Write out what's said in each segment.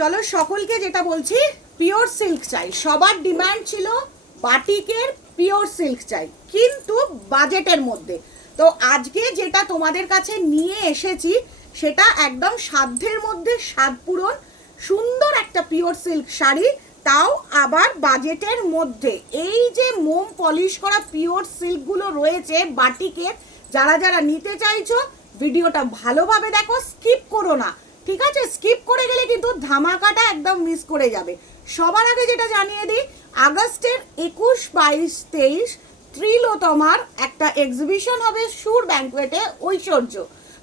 চলো সকলকে যেটা বলছি, পিওর সিল্ক চাই। সবার ডিমান্ড ছিল বাটিকের পিওর সিল্ক চাই, কিন্তু বাজেটের মধ্যে। তো আজকে যেটা তোমাদের কাছে নিয়ে এসেছি সেটা একদম সাধ্যের মধ্যে স্বাদ পূরণ, সুন্দর একটা পিওর সিল্ক শাড়ি, তাও আবার বাজেটের মধ্যে। এই যে মোম পলিশ করা পিওর সিল্কগুলো রয়েছে বাটিকের, যারা যারা নিতে চাইছো ভিডিওটা ভালোভাবে দেখো, স্কিপ করো না, ঠিক আছে? স্কিপ করে গেলে কিন্তু ধামাকাটা একদম মিস করে যাবে। সবার আগে যেটা জানিয়ে দিই, আগস্টের 21, 22, 23 ত্রিলোতমার একটা এক্সিবিশন হবে সুর ব্যাংকুয়েটে, ঐশ্বর্য।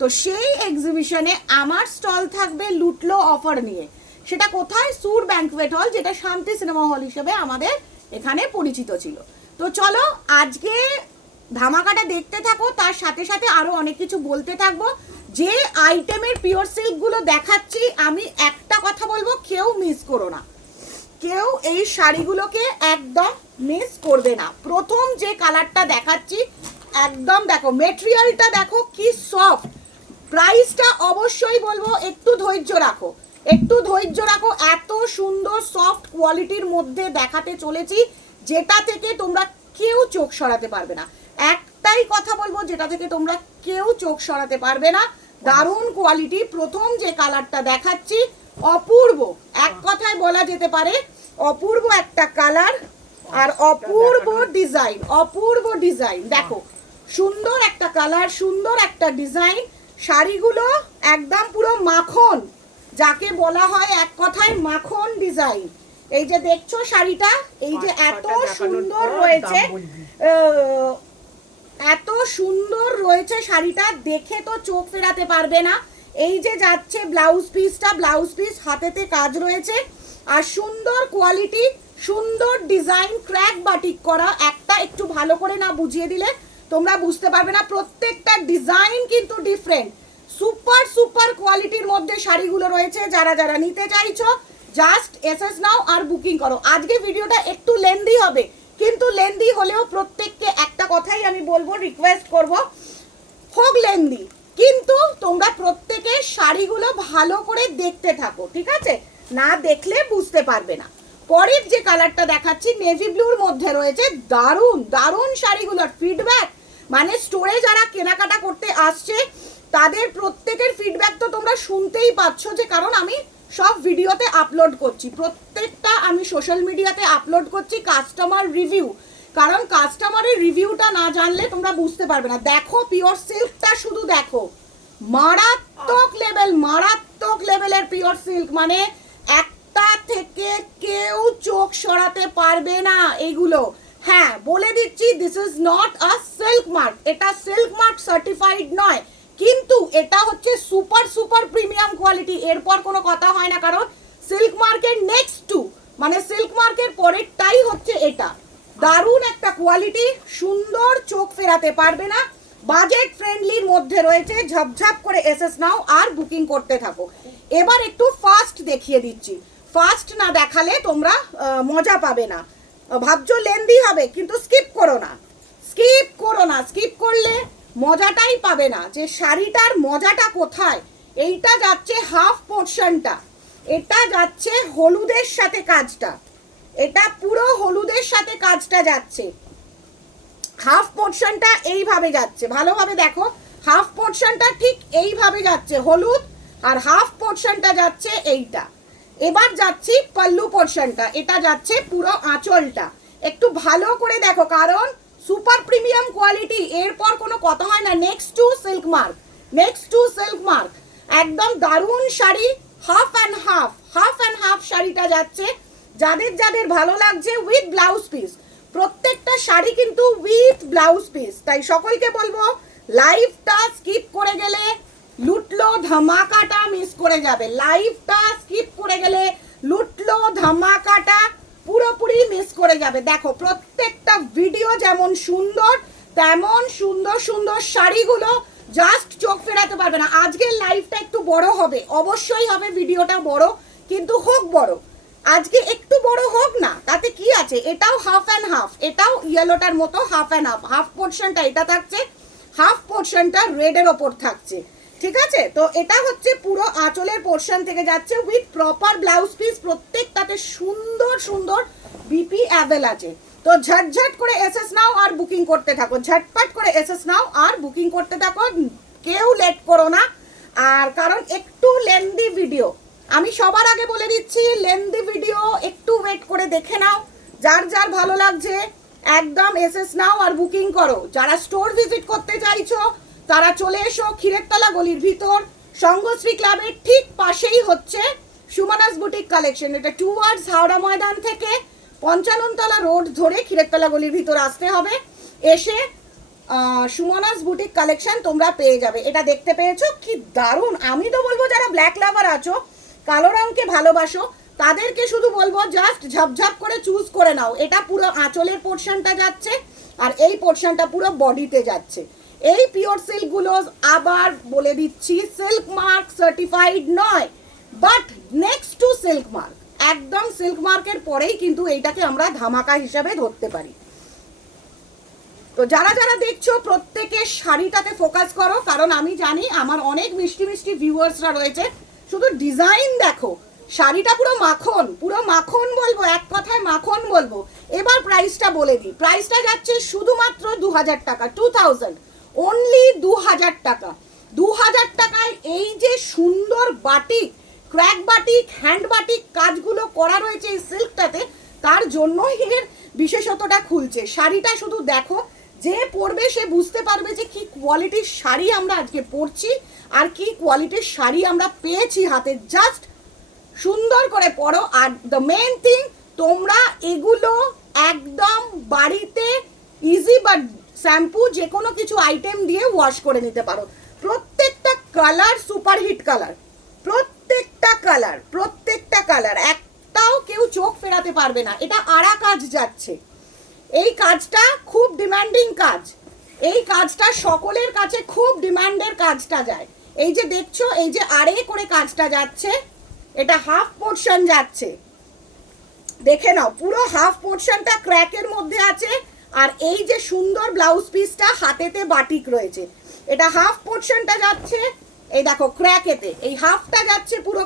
তো সেই এক্সিবিশনে আমার স্টল থাকবে লুটলো অফার নিয়ে। সেটা কোথায়? সুর ব্যাংকুয়েট হল, যেটা শান্তি সিনেমা হল হিসেবে আমাদের এখানে পরিচিত ছিল। তো চলো আজকে ধামাকাটা দেখতে থাকো, তার সাথে সাথে আরো অনেক কিছু বলতে থাকবো। যে আইটেমের পিওর সিল্কগুলো দেখাচ্ছি, আমি একটা কথা বলবো, কেউ মিস করো না, কেউ এই শাড়িগুলোকে একদম মিস করবে না। প্রথম যে কালারটা দেখাচ্ছি, একদম দেখো মেটেরিয়ালটা দেখো কি সফট। প্রাইসটা অবশ্যই বলবো একটু ধৈর্য রাখো, একটু ধৈর্য রাখো। এত সুন্দর সফট কোয়ালিটির মধ্যে দেখাতে চলেছি, যেটা থেকে তোমরা কেউ চোখ সরাতে পারবে না। একটাই কথা বলবো, যেটা থেকে তোমরা কেউ চোখ সরাতে পারবে না। দারুণ কোয়ালিটি। প্রথম যে কালারটা দেখাচ্ছি, অপূর্ব, এক কথায় বলা যেতে পারে অপূর্ব একটা কালার আর অপূর্ব ডিজাইন। অপূর্ব ডিজাইন দেখো, সুন্দর একটা কালার, সুন্দর একটা ডিজাইন। শাড়িগুলো একদম পুরো মাখন, যাকে বলা হয় এক কথায় মাখন ডিজাইন। এই যে দেখছো শাড়িটা, এই যে এত সুন্দর রয়েছে, এত সুন্দর রয়েছে শাড়িটা, দেখে তো চোখ ফেরাতে পারবে না। এই যে যাচ্ছে ব্লাউজ পিসটা, ব্লাউজ পিস হাতেতে কাজ রয়েছে, আর সুন্দর কোয়ালিটি, সুন্দর ডিজাইন, ক্র্যাক বাটিক করা। একটা একটু ভালো করে না বুঝিয়ে দিলে তোমরা বুঝতে পারবে না। প্রত্যেকটা ডিজাইন কিন্তু ডিফারেন্ট। সুপার সুপার কোয়ালিটির মধ্যে শাড়িগুলো রয়েছে। যারা যারা নিতে চাইছো জাস্ট এসএস নাও আর বুকিং করো। আজকে ভিডিওটা একটু লেন্দি হবে, কিন্তু লেন্দি হলেও প্রত্যেককে একটা কথাই আমি বলবো, রিকোয়েস্ট করব, হোক লেন্দি, কিন্তু তোমরা প্রত্যেকে শাড়িগুলো ভালো করে দেখতে থাকো, ঠিক আছে? না দেখলে বুঝতে পারবে না। পরের যে কালারটা দেখাচ্ছি নেভি ব্লুর মধ্যে রয়েছে, দারুণ দারুণ শাড়িগুলোর ফিডব্যাক, মানে স্টোরে যারা কেনাকাটা করতে আসছে তাদের প্রত্যেকের ফিডব্যাক তো তোমরা শুনতেই পাচ্ছ, যে কারণ আমি সব ভিডিওতে আপলোড করছি, প্রত্যেকটা আমি সোশ্যাল মিডিয়াতে আপলোড করছি কাস্টমার রিভিউ, কারণ কাস্টমারের রিভিউটা না জানলে তোমরা বুঝতে পারবে না। দেখো পিওর সিল্কটা, শুধু দেখো, মারাত্মক লেভেল, মারাত্মক লেভেলের পিওর সিল্ক, মানে একটা থেকে কেউ চোখ সরাতে পারবে না এইগুলো। হ্যাঁ বলে দিচ্ছি, this is not a silk mark, এটা সিল্ক মার্ক সার্টিফাইড নয়, কিন্তু এটা হচ্ছে সুপার সুপার প্রিমিয়াম কোয়ালিটি। এরপর কোনো কথা হয় না, কারণ সিল্ক মার্কের নেক্সট টু, মানে সিল্ক মার্কের পরেরটাই হচ্ছে এটা। দারুণ একটা কোয়ালিটি, সুন্দর, চোখ ফেরাতে পারবে না, বাজেট ফ্রেন্ডলির মধ্যে রয়েছে। ঝপঝপ করে এসএস নাও আর বুকিং করতে থাকো। এবার একটু ফাস্ট দেখিয়ে দিচ্ছি, ফাস্ট না দেখালে তোমরা মজা পাবে না। ভাবছো লেন্দি হবে, কিন্তু স্কিপ করো না, স্কিপ করো না, স্কিপ করলে মজাটাই পাবে না। যে শাড়িটার মজাটা কোথায়, এইটা যাচ্ছে হাফ পোর্শনটা, এটা যাচ্ছে হলুদের সাথে কাজটা, এটা পুরো হলুদের সাথে কাজটা যাচ্ছে। হাফ পোর্শনটা এইভাবে যাচ্ছে, ভালোভাবে দেখো, হাফ পোর্শনটা ঠিক এইভাবে যাচ্ছে হলুদ, আর হাফ পোর্শনটা যাচ্ছে এইটা। এবার যাচ্ছি পাল্লু পোর্শনটা, এটা যাচ্ছে পুরো আঁচলটা। একটু ভালো করে দেখো, কারণ সুপার প্রিমিয়াম কোয়ালিটি, এরপর কোনো কথা হয় না। Next to silk mark, next to silk mark, একদম দারুণ শাড়ি। Half and half, half and half শাড়িটা যাচ্ছে। যাদের যাদের ভালো লাগছে উইথ ব্লাউজ পিস, প্রত্যেকটা শাড়ি কিন্তু উইথ ব্লাউজ পিস। তাই সকলকে বলবো, লাইভটা স্কিপ করে গেলে লুটলো ধামাকাটা মিস করে যাবে। লাইভটা স্কিপ করে গেলে লুটলো ধামাকাটা পুরোপুরি মিস করে যাবে। দেখো প্রত্যেকটা ভিডিও যেমন সুন্দর, তেমন সুন্দর সুন্দর শাড়িগুলো, জাস্ট চোখ ফেরাতে পারবে না। আজকের লাইভটা একটু বড় হবে, অবশ্যই হবে ভিডিওটা বড়, কিন্তু হোক বড়, আজকে একটু বড় হোক না, তাতে কি আছে। এটাও হাফ অ্যান্ড হাফ, এটাও ইয়েলোটার মতো হাফ অ্যান্ড হাফ। হাফ পোর্শনটা এটা থাকছে, হাফ পোর্শনটা রেডের ওপর থাকছে, ঠিক আছে, তো এটা হচ্ছে পুরো আঁচলের পোর্শন থেকে যাচ্ছে উইথ প্রপার ব্লাউজ পিস, প্রত্যেকটাতে সুন্দর সুন্দর বিপি অ্যাভেল আছে। তো ঝটঝট করে এসএস নাও আর বুকিং করতে থাকো, ঝটপট করে এসএস নাও আর বুকিং করতে থাকো, কেউ লেট করো না। আর কারণ একটু লেন্দি ভিডিও, আমি সবার আগে বলে দিচ্ছি, লেন্দি ভিডিও একটু ওয়েট করে দেখে নাও, যার যার ভালো লাগছে একদম এসএস নাও আর বুকিং করো। যারা স্টোর ভিজিট করতে চাইছো তারা চলে এসো, ক্ষীরেরতলা গলির ভিতর সঙ্গশ্রী ক্লাবের ঠিক পাশেই হচ্ছে সুমনাস বুটিক কালেকশন। এটা টুয়ার্ডস হাওড়া ময়দান থেকে 55 তলা রোড ধরে ক্ষীরেরতলা গলির ভিতর আসতে হবে, এসে সুমনাস বুটিক কালেকশন তোমরা পেয়ে যাবে। এটা দেখতে পেয়েছো কি দারুণ, আমি তো বলবো যারা ব্ল্যাক লাভার আছো, কালো রঙকে ভালোবাসো, তাদেরকে শুধু বলবো জাস্ট ঝপঝপ করে চুজ করে নাও। এটা পুরো আঁচলের পোর্শনটা যাচ্ছে আর এই পোর্শনটা পুরো বডিতে যাচ্ছে। এই পিওর সিল্কগুলো আবার বলে দিচ্ছি সিল্ক মার্ক সার্টিফাইড নয়, but next to silk mark, একদম সিল্ক মার্কের পরেই কিন্তু এইটাকে আমরা ধামাকা হিসাবে ধরতে পারি। তো যারা যারা দেখছো প্রত্যেকে শাড়িটাতে ফোকাস করো, কারণ আমি জানি আমার অনেক মিষ্টি মিষ্টি ভিউয়ার্সরা রয়েছে, শুধু ডিজাইন দেখো, শাড়িটা পুরো মাখন, পুরো মাখন বলবো, এক কথায় মাখন বলবো। এবার প্রাইসটা বলে দিই, প্রাইসটা যাচ্ছে শুধুমাত্র 2000 টাকা, 2000 অনলি 2000 টাকা। 2000 টাকায় এই যে সুন্দর batik, crack batik, hand batik কাজগুলো করা রয়েছে এই সিল্কটাতে, তার জন্যই এর বিশেষত্বটা খুলছে। শাড়িটা শুধু দেখো, যে পরবে সে বুঝতে পারবে যে কি কোয়ালিটির শাড়ি আমরা আজকে পরছি আর কি কোয়ালিটির শাড়ি আমরা পেয়েছি হাতে। জাস্ট সুন্দর করে পরো। আর দ্য মেন থিং, তোমরা এগুলো একদম বাড়িতে ইজি বা শ্যাম্পু যে কোনো কিছু আইটেম দিয়ে ওয়াশ করে নিতে পারো। প্রত্যেকটা কালার সুপারহিট কালার, প্রত্যেকটা কালার একটাও কেউ চোখ ফেরাতে পারবে না। এটা আড়া কাজ যাচ্ছে, এই কাজটা খুব ডিমান্ডিং কাজ, এই কাজটা সকলের কাছে খুব ডিমান্ডের কাজটা যায়। এই যে দেখছো, এই যে আড়ে করে কাজটা যাচ্ছে, এটা হাফ পোর্শন যাচ্ছে, দেখে নাও পুরো হাফ পোর্শনটা ক্র্যাকের মধ্যে আছে। আর এই যে সুন্দর ব্লাউজ পিসটা হাতেতে বাটিক রয়েছে, এটা হাফ পোর্শনটা যাচ্ছে, এই দেখো ক্র্যাকেতে, এই হাফটা যাচ্ছে পুরো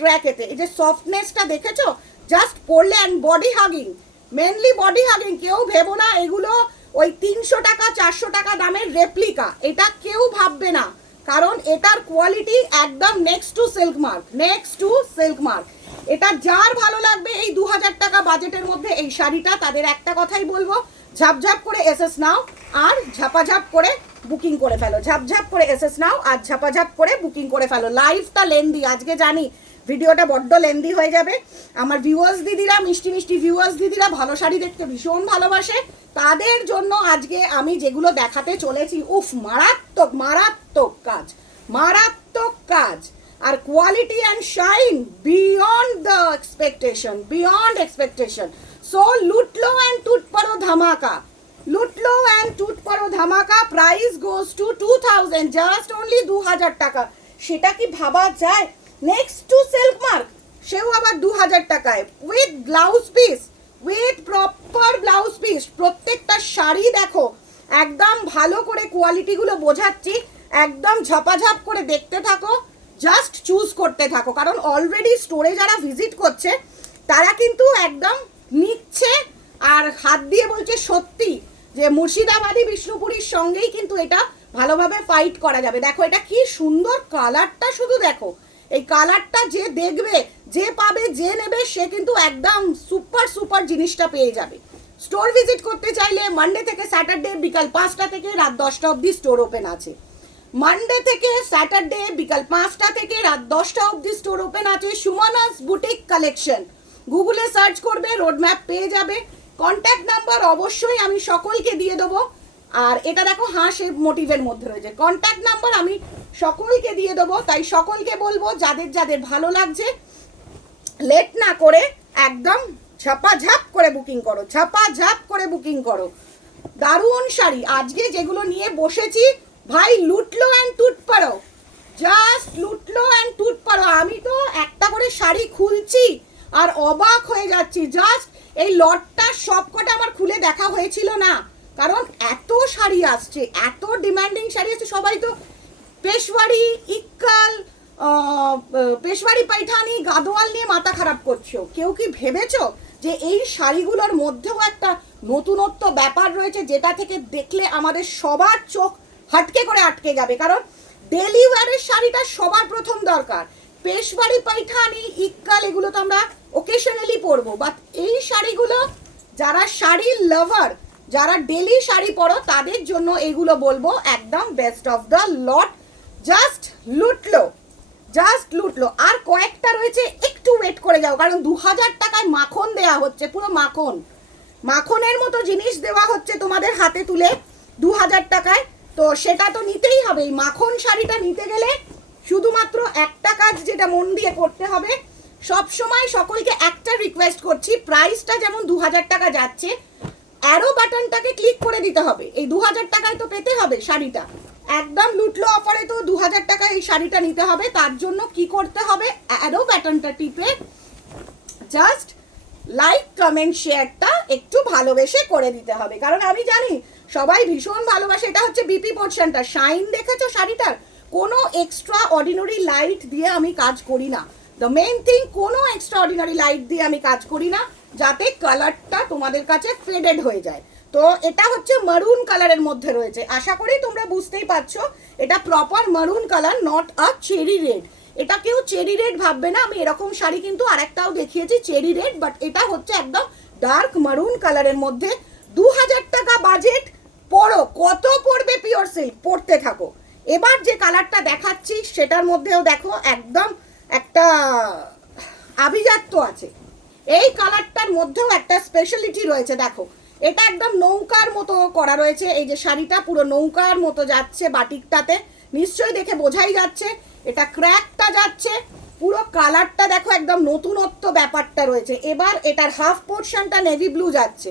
ক্র্যাকেতে। এই যে সফটনেসটা দেখেছো, জাস্ট পরলে, and body hugging, mainly body hugging. কেউ ভেবো না এগুলো ওই 300 টাকা 400 টাকা দামের রেপ্লিকা, এটা কেউ ভাববে না, কারণ এটার কোয়ালিটি একদম next to silk mark, next to silk mark. এটা যার ভালো লাগবে এই 2000 টাকা বাজেটের মধ্যে এই শাড়িটা, তাদের একটা কথাই বলবো, ঝাপঝাপ করে এসএস নাও আর ঝাপাঝাপ করে বুকিং করে ফেলো, ঝাপঝাপ করে এসএস নাও আর ঝাপাঝাপ করে বুকিং করে ফেলো। লাইভটা লেন্দি, আজকে জানি ভিডিওটা বড্ড লেন্দি হয়ে যাবে। আমার ভিউয়ার্স দিদিরা, মিষ্টি মিষ্টি ভিউয়ার্স দিদিরা ভালো শাড়ি দেখতে ভীষণ ভালোবাসে, তাদের জন্য আজকে আমি যেগুলো দেখাতে চলেছি, উফ মারাত্মক মারাত্মক কাজ, মারাত্মক কাজ, আর quality and shine beyond the expectation, beyond expectation. So লুটলো অ্যান্ড টুট পড়ো ধামাকা, লুটলো অ্যান্ড টুট পড়ো ধামাকা। Price goes to 2000, just only 2000 টাকা। সেটা কি ভাবা যায়? নেক্সট টু সিল্ক মার্ক, সেও আবার 2000 টাকায়, with blouse piece, with proper blouse piece. প্রত্যেকটা শাড়ি দেখো, একদম ভালো করে কোয়ালিটিগুলো বোঝাচ্ছি, একদম ঝপাঝপ করে দেখতে থাকো, জাস্ট চুজ করতে থাকো, কারণ অলরেডি স্টোরে যারা ভিজিট করছে তারা কিন্তু একদম নিচ্ছে আর হাত দিয়ে বলছে সত্যি যে মুর্শিদাবাদী বিষ্ণুপুরীর সঙ্গেই কিন্তু এটা ভালোভাবে ফাইট করা যাবে। দেখো এটা কি সুন্দর কালারটা, শুধু দেখো এই কালারটা, যে দেখবে, যে পাবে, যে নেবে, সে কিন্তু একদম সুপার সুপার জিনিসটা পেয়ে যাবে। স্টোর ভিজিট করতে চাইলে মানডে থেকে স্যাটারডে বিকাল 5টা থেকে রাত 10টা অবধি স্টোর ওপেন আছে। মানডে থেকে স্যাটারডে বিকাল 5টা থেকে রাত 10টা অবধি স্টোর ওপেন আছে সুমনাস বুটিক কালেকশন। গুগলে সার্চ করবে, রোডম্যাপ পেয়ে যাবে। কন্ট্যাক্ট নাম্বার অবশ্যই আমি সকলকে দিয়ে দেবো, আর এটা দেখো হাঁসের মোটিভের মধ্যে রয়েছে, কন্ট্যাক্ট নাম্বার আমি সকলকে দিয়ে দেবো। তাই সকলকে বলবো যাদের যাদের ভালো লাগছে লেট না করে একদম ঝাপাঝাপ করে বুকিং করো, ঝাপাঝাপ করে বুকিং করো। দারুণ শাড়ি আজকে যেগুলো নিয়ে বসেছি ভাই, লুটলো অ্যান্ড টুট পারো, জাস্ট লুটলো অ্যান্ড টুট পারো। আমি তো একটা করে শাড়ি খুলছি আর অবাক হয়ে যাচ্ছি। জাস্ট এই লটটা সবকটা আমার খুলে দেখা হয়েছিল না, কারণ এত শাড়ি আসছে, এত ডিমান্ডিং শাড়ি আসছে। সবাই তো পেশওয়ারি, ইক্কাল, পেশওয়ারি পাইঠানি, গাদোয়াল নিয়ে মাথা খারাপ করছো? কেউ কি ভেবেছো যে এই শাড়িগুলোর মধ্যেও একটা নতুনত্ব ব্যাপার রয়েছে, যেটা থেকে দেখলে আমাদের সবার চোখ হাটকে করে আটকে যাবে? কারণ ডেলি ওয়ারের শাড়িটা সবার প্রথম দরকার। পেশওয়ারি পাইঠানি, ইক্কাল এগুলো তো আমরা ওকেশনালি পরবো, বাট এই শাড়িগুলো যারা শাড়ি লাভার, যারা ডেলি শাড়ি পরো, তাদের জন্য এগুলো বলবো একদম বেস্ট অফ দ্য লট। জাস্ট লুটলো। আর কয়েকটা রয়েছে, একটু ওয়েট করে যাও, কারণ 2000 টাকায় মাখন দেওয়া হচ্ছে, পুরো মাখনের মতো জিনিস দেওয়া হচ্ছে তোমাদের হাতে তুলে 2000 টাকায়। তো সেটা তো নিতেই হবে। এই মাখন শাড়িটা নিতে গেলে শুধুমাত্র একটা কাজ যেটা মন দিয়ে করতে হবে, সব সময় সকলকে একটা রিকোয়েস্ট করছি, প্রাইসটা যেমন 2000 টাকা যাচ্ছে, অ্যারো বাটনটাকে ক্লিক করে দিতে হবে। এই 2000 টাকায় তো পেতে হবে শাড়িটা, একদম লুটলো অফারে তো 2000 টাকায় এই শাড়িটা নিতে হবে। তার জন্য কি করতে হবে, অ্যারো বাটনটা টিপে জাস্ট লাইক কমেন্ট শেয়ারটা একটু ভালোবেসে করে দিতে হবে, কারণ আমি জানি সবাই ভীষণ ভালোবাসে। এটা হচ্ছে বিপি পোর্শনটা, শাইন দেখেছো শাড়িটার? কোনো এক্সট্রা অর্ডিনারি লাইট দিয়ে আমি কাজ করি না। দ্য মেইন থিং, কোনো এক্সট্রা অর্ডিনারি লাইট দিয়ে আমি কাজ করি না, যাতে কালারটা তোমাদের কাছে ফেডেড হয়ে যায়। তো এটা হচ্ছে মারুন কালারের মধ্যে রয়েছে, আশা করি তোমরা বুঝতেই পারছো এটা প্রপার মারুন colour, not a cherry red. এটা কেউ চেরি রেড ভাববে না, আমি এরকম শাড়ি কিন্তু আরেকটাও দেখিয়েছি চেরি রেড, বাট এটা হচ্ছে একদম ডার্ক মারুন কালারের মধ্যে। 2000 টাকা বাজেট, পরো, কত পড়বে পিওর সিল্ক, পড়তে থাকো। এবার যে কালারটা দেখাচ্ছি সেটার মধ্যেও দেখো একদম একটা আভিজাত্য আছে। এই কালারটার মধ্যেও একটা স্পেশালিটি রয়েছে, দেখো এটা একদম নৌকার মতো করা রয়েছে। এই যে শাড়িটা পুরো নৌকার মতো যাচ্ছে বাটিকটাতে, নিশ্চয়ই দেখে বোঝাই যাচ্ছে। এটা ক্র্যাকটা যাচ্ছে, পুরো কালারটা দেখো একদম নতুনত্ব ব্যাপারটা রয়েছে। এবার এটার হাফ পোর্শনটা নেভি ব্লু যাচ্ছে,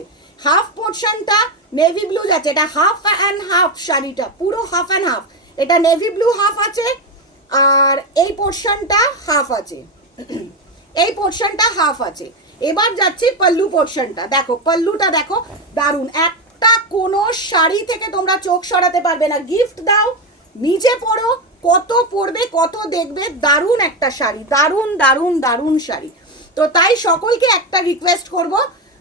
এটা হাফ অ্যান্ড হাফ শাড়িটা, পুরো হাফ অ্যান্ড হাফ। এটা নেভি ব্লু হাফ আছে, আর এই পোর্শনটা হাফ আছে, এবার যাচ্ছি পাল্লু পোর্শনটা, দেখো পাল্লুটা দেখো দারুণ। একটা কোনো শাড়ি থেকে তোমরা চোখ সরাতে পারবে না। গিফট দাও, নিজে পরো, কত পরবে কত দেখবে, দারুণ একটা শাড়ি, দারুণ শাড়ি। তো তাই সকলকে একটা রিকোয়েস্ট করব,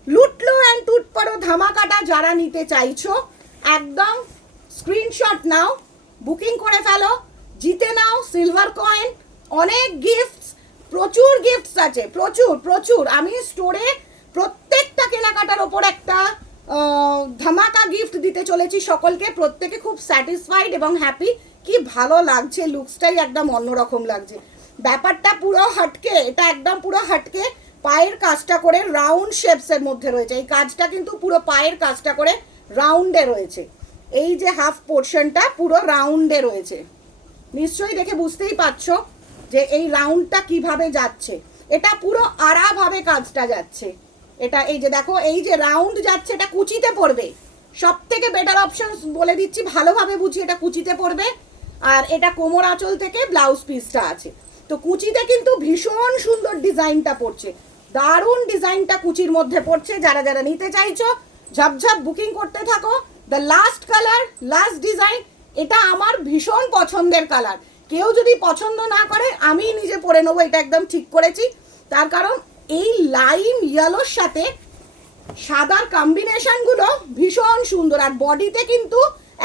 লুটলো অ্যান্ড টুট পরো ধামাকাটা যারা নিতে চাইছো, একদম স্ক্রিনশট নাও, বুকিং করে ফেলো, জিতে নাও সিলভার কয়েন, অনেক গিফটস, প্রচুর গিফটস আছে, প্রচুর। আমি স্টোরে প্রত্যেকটা কেনাকাটার ওপর একটা ধামাকা গিফট দিতে চলেছি সকলকে। প্রত্যেকে খুব স্যাটিসফাইড এবং হ্যাপি। কি ভালো লাগছে, লুকসটাই একদম অন্যরকম লাগছে। ব্যাপারটা পুরো হাটকে, এটা একদম পুরো হাটকে, পায়ের কাজটা করে রাউন্ড শেপসের মধ্যে রয়েছে। এই কাজটা কিন্তু পুরো পায়ের কাজটা করে রাউন্ডে রয়েছে। এই যে হাফ পোর্শনটা পুরো রাউন্ডে রয়েছে, নিশ্চয়ই দেখে বুঝতেই পারছো যে এই রাউন্ডটা কিভাবে যাচ্ছে। এটা পুরো আড়াভাবে কাজটা যাচ্ছে। এটা এই যে দেখো, এই যে রাউন্ড যাচ্ছে, এটা কুচিতে পড়বে। সব থেকে বেটার অপশন বলে দিচ্ছি, ভালোভাবে বুঝি, এটা কুচিতে পড়বে। আর এটা কোমর আঁচল থেকে ব্লাউজ পিসটা আছে, তো কুচিতে কিন্তু ভীষণ সুন্দর ডিজাইনটা পড়ছে, দারুণ ডিজাইনটা কুচির মধ্যে পড়ছে। যারা যারা নিতে চাইছো ঝপঝপ বুকিং করতে থাকো। The last colour, last design, এটা আমার ভীষণ পছন্দের কালার। কেউ যদি পছন্দ না করে আমি নিজে পরে নেবো, এটা একদম ঠিক করেছি। তার কারণ এই লাইম ইয়েলোর সাথে সাদার কম্বিনেশনগুলো ভীষণ সুন্দর। আর বডিতে কিন্তু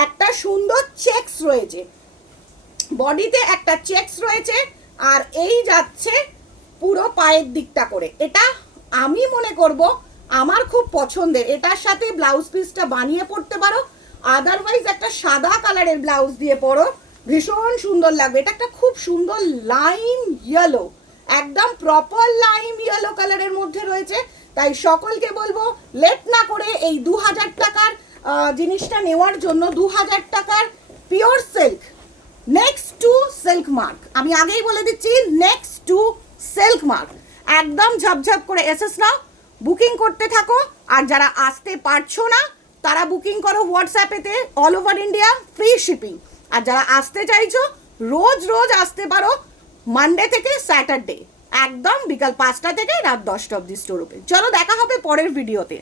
একটা সুন্দর চেকস রয়েছে, আর এই যাচ্ছে পুরো পায়ের দিকটা করে। এটা আমি মনে করব আমার খুব পছন্দের। এটার সাথে ব্লাউজ পিসটা বানিয়ে পরতে পারো, আদারওয়াইজ একটা সাদা কালারের ব্লাউজ দিয়ে পরো, ভীষণ সুন্দর লাগবে। এটা একটা খুব সুন্দর লাইম ইয়েলো, একদম প্রপার লাইম ইয়েলো কালারের মধ্যে রয়েছে। তাই সকলকে বলবো লেট না করে এই 2000 টাকার জিনিসটা নেওয়ার জন্য, 2000 টাকার pure silk, next to silk mark, আমি আগেই বলে দিচ্ছি নেক্সট টু সিল্ক মার্ক, একদম ঝপঝপ করে এসএস নাও, বুকিং করতে থাকো। আর যারা আসতে পারছো না তারা বুকিং করো হোয়াটসঅ্যাপেতে, all over India free shipping. আর যারা আসতে চাইছো রোজ আসতে পারো, মানডে থেকে স্যাটারডে, একদম বিকাল 5টা থেকে রাত 10টা অবধি স্টোর ওপেন। চলো দেখা হবে পরের ভিডিওতে।